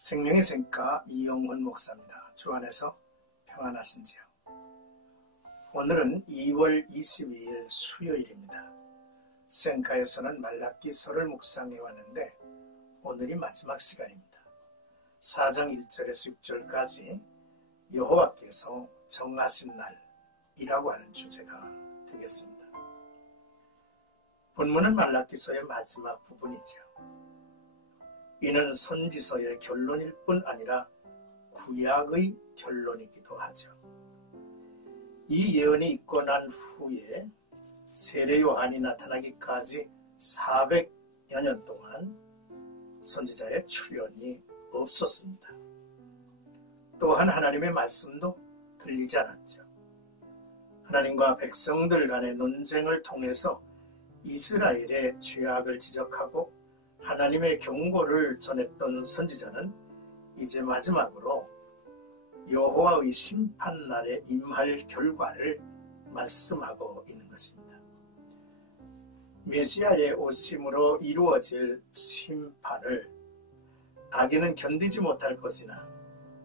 생명의 샘가 이영훈 목사입니다. 주 안에서 평안하신지요? 오늘은 2월 22일 수요일입니다. 샘가에서는 말라기서를 묵상해 왔는데 오늘이 마지막 시간입니다. 4장 1절에서 6절까지 여호와께서 정하신 날이라고 하는 주제가 되겠습니다. 본문은 말라기서의 마지막 부분이죠. 이는 선지서의 결론일 뿐 아니라 구약의 결론이기도 하죠. 이 예언이 있고 난 후에 세례 요한이 나타나기까지 400여 년 동안 선지자의 출현이 없었습니다. 또한 하나님의 말씀도 들리지 않았죠. 하나님과 백성들 간의 논쟁을 통해서 이스라엘의 죄악을 지적하고 하나님의 경고를 전했던 선지자는 이제 마지막으로 여호와의 심판날에 임할 결과를 말씀하고 있는 것입니다. 메시아의 오심으로 이루어질 심판을 악인은 견디지 못할 것이나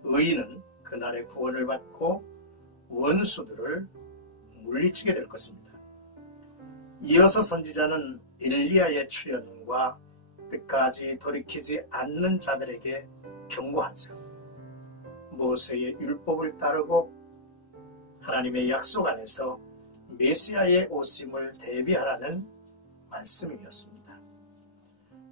의인은 그날의 구원을 받고 원수들을 물리치게 될 것입니다. 이어서 선지자는 엘리야의 출현과 끝까지 돌이키지 않는 자들에게 경고하죠. 모세의 율법을 따르고 하나님의 약속 안에서 메시아의 오심을 대비하라는 말씀이었습니다.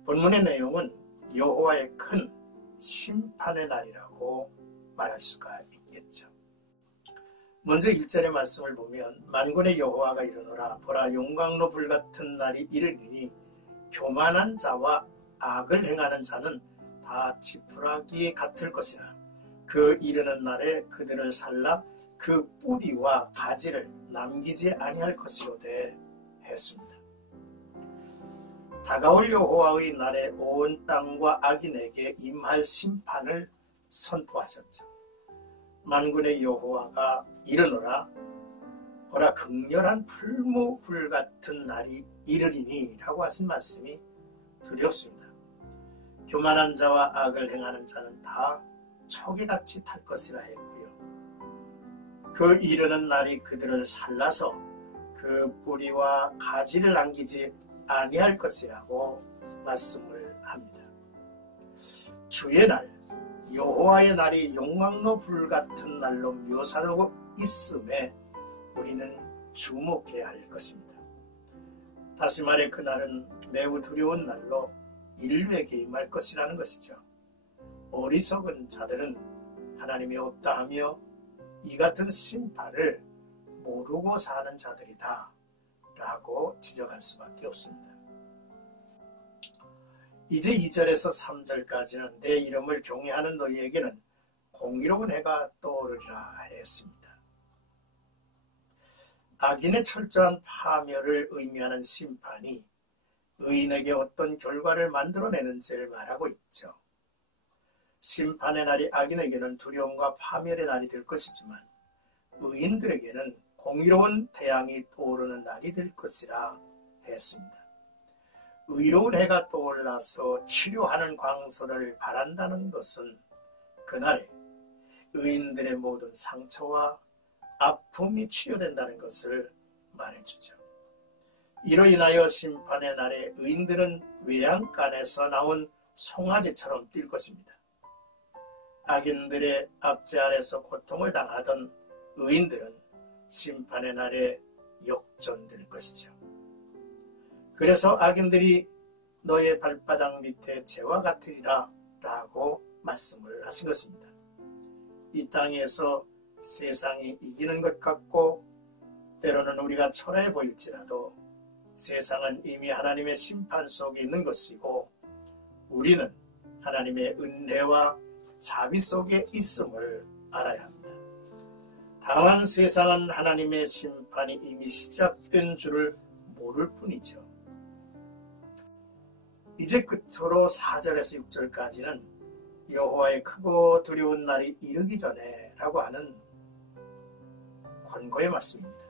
본문의 내용은 여호와의 큰 심판의 날이라고 말할 수가 있겠죠. 먼저 1절의 말씀을 보면 만군의 여호와가 이르노라 보라 용광로 불같은 날이 이르리니 교만한 자와 악을 행하는 자는 다 지푸라기 같을 것이나 그 이르는 날에 그들을 살라 그 뿌리와 가지를 남기지 아니할 것이로되 했습니다. 다가올 여호와의 날에 온 땅과 악인에게 임할 심판을 선포하셨죠. 만군의 여호와가 이르노라 보라 극렬한 풀무불 같은 날이 이르리니 라고 하신 말씀이 두렵습니다. 교만한 자와 악을 행하는 자는 다 초계같이 탈 것이라 했고요. 그 이르는 날이 그들을 살라서 그 뿌리와 가지를 남기지 아니할 것이라고 말씀을 합니다. 주의 날, 여호와의 날이 용광로 불 같은 날로 묘사되고 있음에 우리는 주목해야 할 것입니다. 다시 말해 그날은 매우 두려운 날로 인류에게 임할 것이라는 것이죠. 어리석은 자들은 하나님이 없다 하며 이 같은 심판을 모르고 사는 자들이다 라고 지적할 수밖에 없습니다. 이제 2절에서 3절까지는 내 이름을 경외하는 너희에게는 공의로운 해가 떠오르리라 했습니다. 악인의 철저한 파멸을 의미하는 심판이 의인에게 어떤 결과를 만들어내는지를 말하고 있죠. 심판의 날이 악인에게는 두려움과 파멸의 날이 될 것이지만 의인들에게는 공의로운 태양이 떠오르는 날이 될 것이라 했습니다. 의로운 해가 떠올라서 치료하는 광선을 바란다는 것은 그날에 의인들의 모든 상처와 아픔이 치유된다는 것을 말해주죠. 이로 인하여 심판의 날에 의인들은 외양간에서 나온 송아지처럼 뛸 것입니다. 악인들의 압제 아래서 고통을 당하던 의인들은 심판의 날에 역전될 것이죠. 그래서 악인들이 너의 발바닥 밑에 재와 같으리라 라고 말씀을 하신 것입니다. 이 땅에서 세상이 이기는 것 같고 때로는 우리가 초라해 보일지라도 세상은 이미 하나님의 심판 속에 있는 것이고 우리는 하나님의 은혜와 자비 속에 있음을 알아야 합니다. 다만 세상은 하나님의 심판이 이미 시작된 줄을 모를 뿐이죠. 이제 끝으로 4절에서 6절까지는 여호와의 크고 두려운 날이 이르기 전에 라고 하는 권고의 말씀입니다.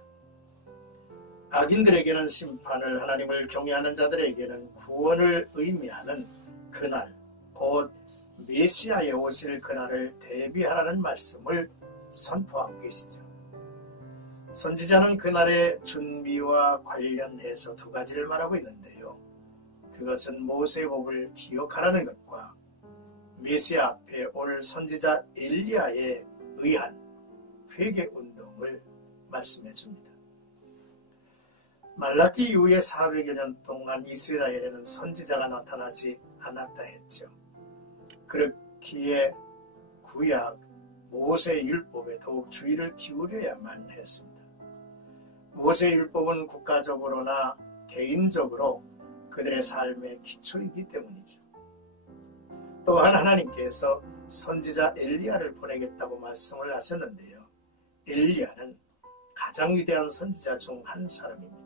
악인들에게는 심판을, 하나님을 경외하는 자들에게는 구원을 의미하는 그날, 곧 메시아의 오실 그날을 대비하라는 말씀을 선포하고 계시죠. 선지자는 그날의 준비와 관련해서 두 가지를 말하고 있는데요. 그것은 모세법을 기억하라는 것과 메시아 앞에 올 선지자 엘리야에 의한 회개운동을 말씀해 줍니다. 말라기 이후에 400여 년 동안 이스라엘에는 선지자가 나타나지 않았다 했죠. 그렇기에 구약 모세율법에 더욱 주의를 기울여야만 했습니다. 모세율법은 국가적으로나 개인적으로 그들의 삶의 기초이기 때문이죠. 또한 하나님께서 선지자 엘리야를 보내겠다고 말씀을 하셨는데요. 엘리야는 가장 위대한 선지자 중 한 사람입니다.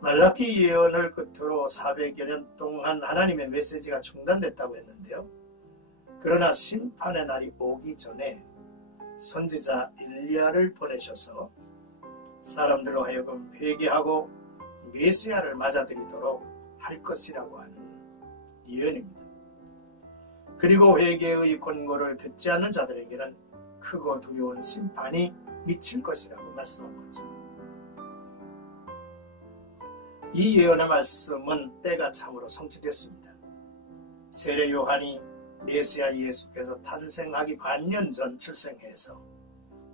말라기 예언을 끝으로 400여 년 동안 하나님의 메시지가 중단됐다고 했는데요. 그러나 심판의 날이 오기 전에 선지자 엘리야를 보내셔서 사람들로 하여금 회개하고 메시아를 맞아들이도록 할 것이라고 하는 예언입니다. 그리고 회개의 권고를 듣지 않는 자들에게는 크고 두려운 심판이 미칠 것이라고 말씀한 거죠. 이 예언의 말씀은 때가 참으로 성취됐습니다. 세례 요한이 메시아 예수께서 탄생하기 반년 전 출생해서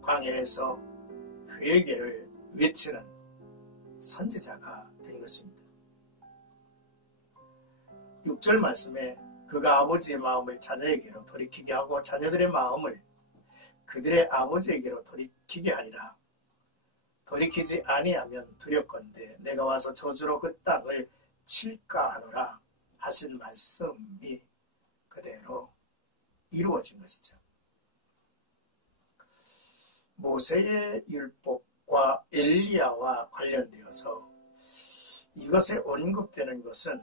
광야에서 회개를 외치는 선지자가 된 것입니다. 6절 말씀에 그가 아버지의 마음을 자녀에게로 돌이키게 하고 자녀들의 마음을 그들의 아버지에게로 돌이키게 하리라. 돌이키지 아니하면 두렵건대 내가 와서 저주로 그 땅을 칠까 하노라 하신 말씀이 그대로 이루어진 것이죠. 모세의 율법과 엘리야와 관련되어서 이것에 언급되는 것은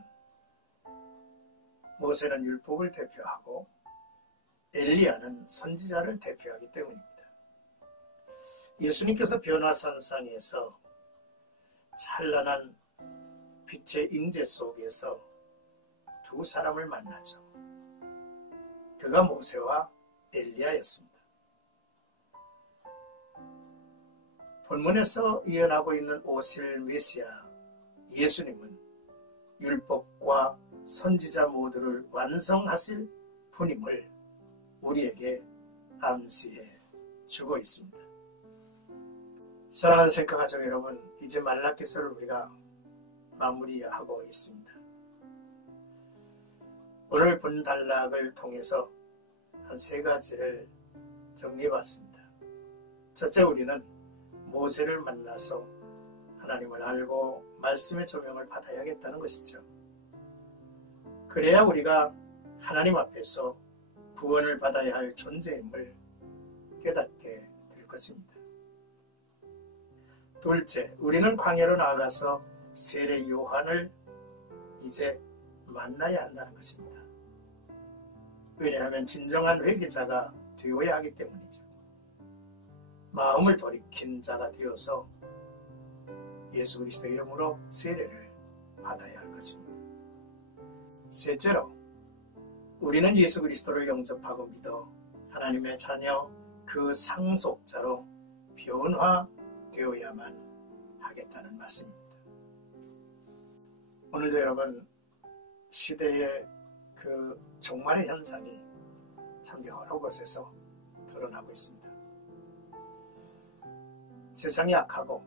모세는 율법을 대표하고 엘리야는 선지자를 대표하기 때문입니다. 예수님께서 변화산상에서 찬란한 빛의 임재 속에서 두 사람을 만나죠. 그가 모세와 엘리야였습니다. 본문에서 예언하고 있는 오실 메시아 예수님은 율법과 선지자 모두를 완성하실 분임을 우리에게 암시해 주고 있습니다. 사랑하는 셀카 가족 여러분, 이제 말라기서를 우리가 마무리하고 있습니다. 오늘 본 단락을 통해서 한 세 가지를 정리해봤습니다. 첫째, 우리는 모세를 만나서 하나님을 알고 말씀의 조명을 받아야겠다는 것이죠. 그래야 우리가 하나님 앞에서 구원을 받아야 할 존재임을 깨닫게 될 것입니다. 둘째, 우리는 광야로 나아가서 세례 요한을 이제 만나야 한다는 것입니다. 왜냐하면 진정한 회개자가 되어야 하기 때문이죠. 마음을 돌이킨 자가 되어서 예수 그리스도 이름으로 세례를 받아야 할 것입니다. 셋째로, 우리는 예수 그리스도를 영접하고 믿어 하나님의 자녀, 그 상속자로 변화되어야만 하겠다는 말씀입니다. 오늘도 여러분, 시대의 그 종말의 현상이 참 여러 곳에서 드러나고 있습니다. 세상이 악하고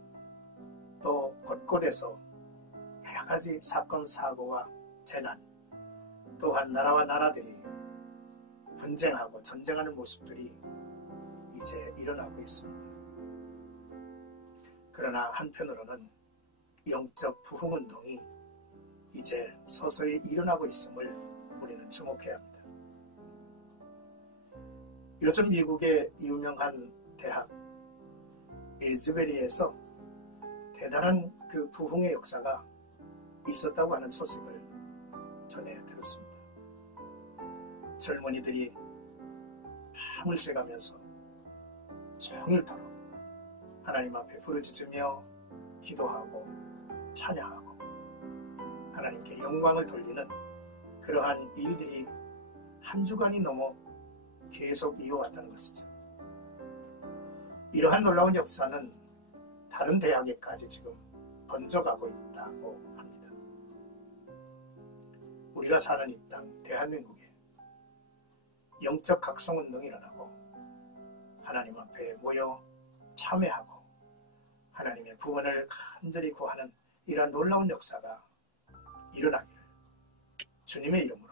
또 곳곳에서 여러 가지 사건, 사고와 재난, 또한 나라와 나라들이 분쟁하고 전쟁하는 모습들이 이제 일어나고 있습니다. 그러나 한편으로는 영적 부흥운동이 이제 서서히 일어나고 있음을 우리는 주목해야 합니다. 요즘 미국의 유명한 대학 에즈베리에서 대단한 그 부흥의 역사가 있었다고 하는 소식을 전해 들었습니다. 젊은이들이 밤을 새가면서 종일토록 하나님 앞에 부르짖으며 기도하고 찬양하고 하나님께 영광을 돌리는 그러한 일들이 한 주간이 넘어 계속 이어왔다는 것이죠. 이러한 놀라운 역사는 다른 대학에까지 지금 번져가고 있다고 합니다. 우리가 사는 이 땅 대한민국에 영적 각성운동이 일어나고 하나님 앞에 모여 참회하고 하나님의 구원을 간절히 구하는 이러한 놀라운 역사가 일어나기를 주님의 이름으로